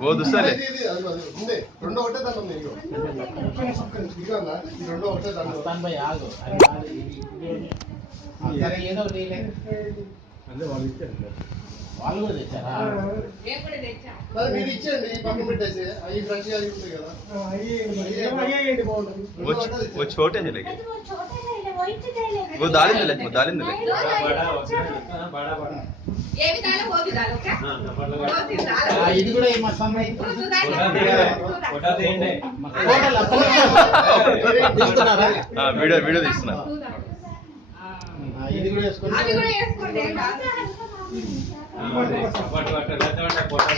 वो दूसरा ले రెండో ఒకటే దాని ఉంది రెండో ఒకటే దాని మస్తాన్ భాయ్ ఆగు సరే ఏదో ఒకటి అంటే వాళ్ళు ఇచ్చారు వాళ్ళు కూడా తెచ్చారా నేను కూడా తెచ్చా మరి మీరు ఇచ్చేయండి పక్కన పెట్టేసి అవి ఫ్రెష్ గా ఉంటాయి కదా वो छोटे हैं लेकिन वो दालिंद ले वो दालिंद ले ये भी डालो वो भी डालो क्या दो तीन डालो ఇది కూడా ఈ మస్తాన్ భాయ్ फोटो देंगे ఫోటోలు తీస్తున్నారా వీడియో వీడియో తీస్తున్నా ఇది కూడా వేసుకోండి అవి కూడా వేసుకోండి फोटो